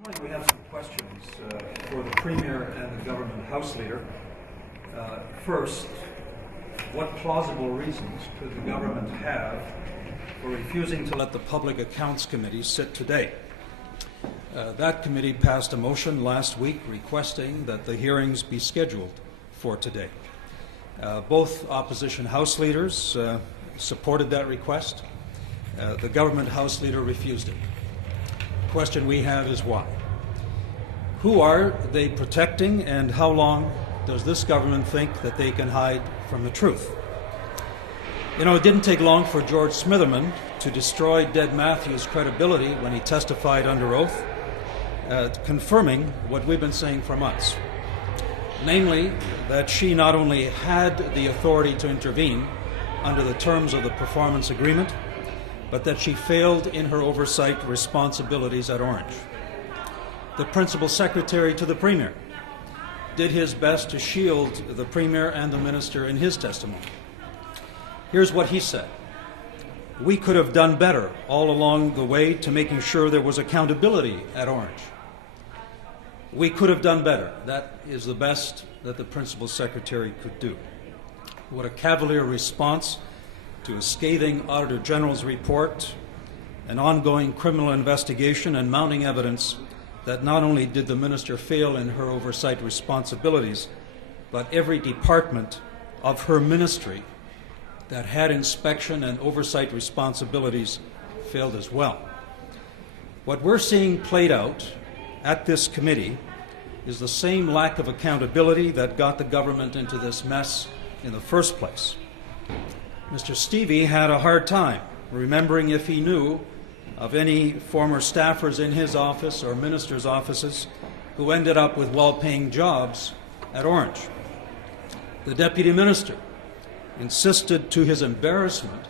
We have some questions for the Premier and the Government House Leader. First, what plausible reasons could the Government have for refusing to let the Public Accounts Committee sit today? That committee passed a motion last week requesting that the hearings be scheduled for today. Both opposition House leaders supported that request. The Government House Leader refused it. The question we have is why? Who are they protecting, and how long does this government think that they can hide from the truth? You know, it didn't take long for George Smitherman to destroy Dead Matthews' credibility when he testified under oath, confirming what we've been saying for months. Namely, that she not only had the authority to intervene under the terms of the performance agreement, but that she failed in her oversight responsibilities at Ornge. The Principal Secretary to the Premier did his best to shield the Premier and the Minister in his testimony. Here's what he said. We could have done better all along the way to making sure there was accountability at Ornge. We could have done better. That is the best that the Principal Secretary could do. What a cavalier response to a scathing Auditor General's report, an ongoing criminal investigation, and mounting evidence that not only did the Minister fail in her oversight responsibilities, but every department of her ministry that had inspection and oversight responsibilities failed as well. What we're seeing played out at this committee is the same lack of accountability that got the government into this mess in the first place. Mr. Stevie had a hard time remembering if he knew of any former staffers in his office or ministers' offices who ended up with well-paying jobs at Ornge. The Deputy Minister insisted to his embarrassment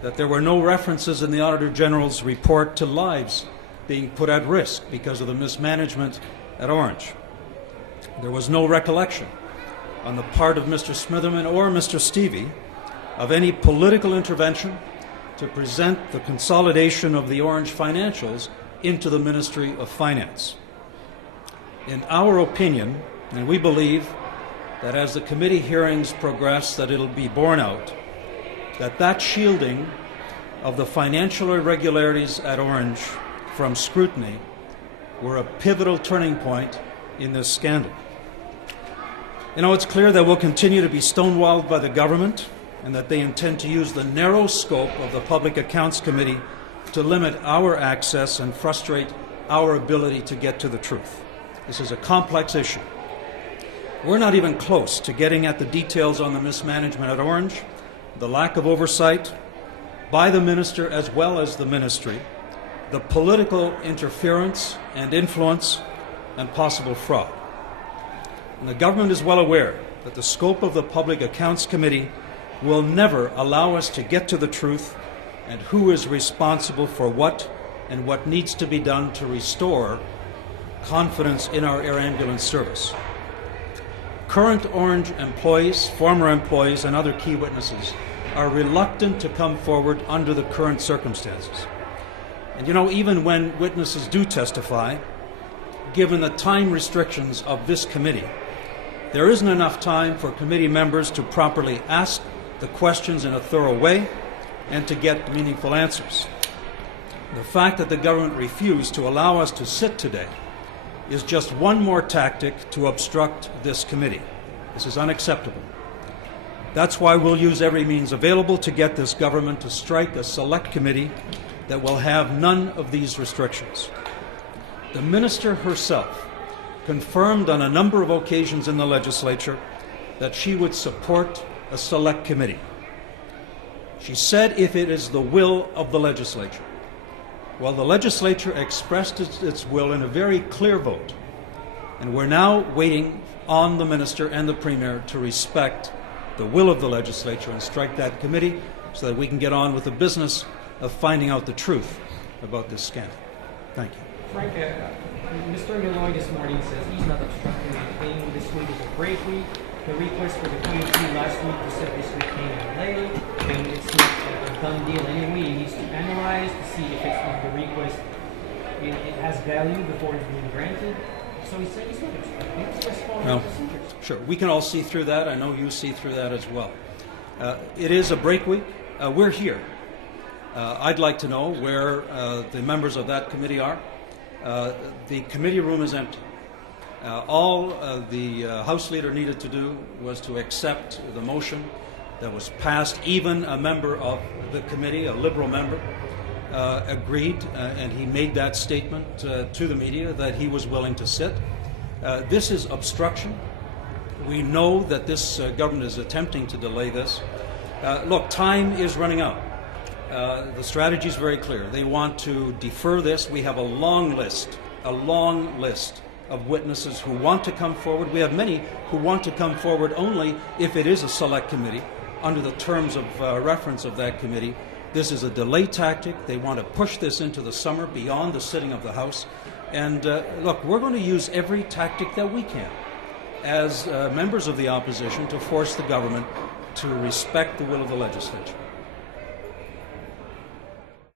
that there were no references in the Auditor General's report to lives being put at risk because of the mismanagement at Ornge. There was no recollection on the part of Mr. Smitherman or Mr. Stevie of any political intervention to present the consolidation of the Ornge financials into the Ministry of Finance. In our opinion, and we believe that as the committee hearings progress, that it'll be borne out, that shielding of the financial irregularities at Ornge from scrutiny were a pivotal turning point in this scandal. You know, it's clear that we'll continue to be stonewalled by the government and that they intend to use the narrow scope of the Public Accounts Committee to limit our access and frustrate our ability to get to the truth. This is a complex issue. We're not even close to getting at the details on the mismanagement at Ornge, the lack of oversight by the Minister as well as the Ministry, the political interference and influence, and possible fraud. And the government is well aware that the scope of the Public Accounts Committee will never allow us to get to the truth and who is responsible for what and what needs to be done to restore confidence in our air ambulance service. Current Ornge employees, former employees, and other key witnesses are reluctant to come forward under the current circumstances. And you know, even when witnesses do testify, given the time restrictions of this committee, there isn't enough time for committee members to properly ask the questions in a thorough way and to get meaningful answers. The fact that the government refused to allow us to sit today is just one more tactic to obstruct this committee. This is unacceptable. That's why we'll use every means available to get this government to strike a select committee that will have none of these restrictions. The Minister herself confirmed on a number of occasions in the Legislature that she would support a select committee. She said if it is the will of the Legislature. Well, the Legislature expressed its will in a very clear vote, and we're now waiting on the Minister and the Premier to respect the will of the Legislature and strike that committee so that we can get on with the business of finding out the truth about this scandal. Thank you. Frank, Mr. Malloy this morning says he's not obstructing anything. This week is a great week. The request for the PhD last week to set this week came in late, and it's not a done deal anyway. He needs to analyze to see if it's on the request it has value before it's being granted. So he's saying he's not obstructing, he's just following No. procedures. Sure, we can all see through that. I know you see through that as well. It is a break week. We're here. I'd like to know where the members of that committee are. The committee room is empty. All the House Leader needed to do was to accept the motion that was passed. Even a member of the committee, a Liberal member, agreed, and he made that statement to the media that he was willing to sit. This is obstruction. We know that this government is attempting to delay this. Look, time is running out. The strategy is very clear. They want to defer this. We have a long list of witnesses who want to come forward. We have many who want to come forward only if it is a select committee under the terms of reference of that committee. This is a delay tactic. They want to push this into the summer beyond the sitting of the House. And look, we're going to use every tactic that we can as members of the opposition to force the government to respect the will of the legislature.